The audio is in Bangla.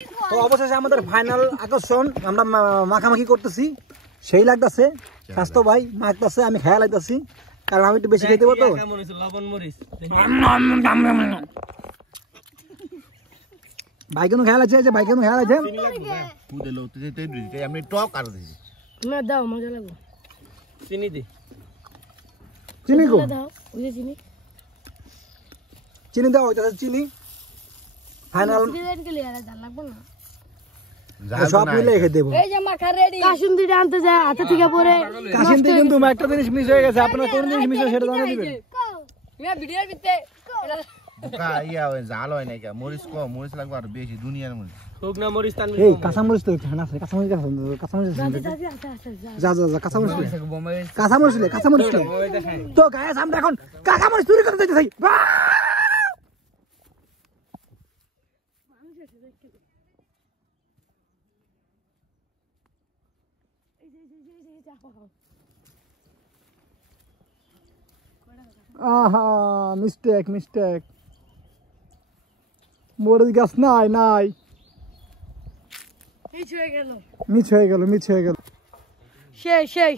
তো অবশেষে আমাদের ফাইনাল আকর্ষণ আমরা মাখামাখি করতেছি, সেই লাগতেছে। স্বাস্থ্য ভাই মাখতেছে, আমি খেয়াল লাগতেছি কারণ আমি একটু বেশি খেতে পারবো তো। ভাই কেন খেয়াল আছে, যে ভাই কেন খেয়াল আছে আমি টক আর দিছি না দাও মজা লাগবে। চিনি দি চিনি গো, দাও ওই যে চিনি চিনি দাও, ওইটা চিনি ফাইনাল ডিজাইন কে লিয়া দাও লাগবে না, সব মিলে খেতে দেবো। এই যে মাখা রেডি। কাসুন্দিটা আনতে যায় হাতে থেকে পরে কাশিন্দি কিন্তু একটা জিনিস মিস হয়ে গেছে, আপনারা কোন জিনিস মিস হয় সেটা জানিয়ে দিবেন। মিয়া ভিডিওর ভিতরে কা ইয়া ওই জাল হয় না কা মরিচ কম, মরিচ লাগবে আর বেশি দুনিয়ার মরিচ শুকনা মরিচ টান এই কাঁচামরিচ তো না আছে, কাঁচামরিচ কাঁচামরিচ যা যা যা কাঁচামরিচ কাঁচামরিচ লে কাঁচামরিচ তো গায়ে আমরা এখন কাঁচামরিচ চুরি করতে যাইতেছি। আহা মিস্টেক মিস্টেক, মরিচ গাছ নাই নাই, মিছ হয়ে গেল মিছ হয়ে গেল মিছ হয়ে গেল। সেই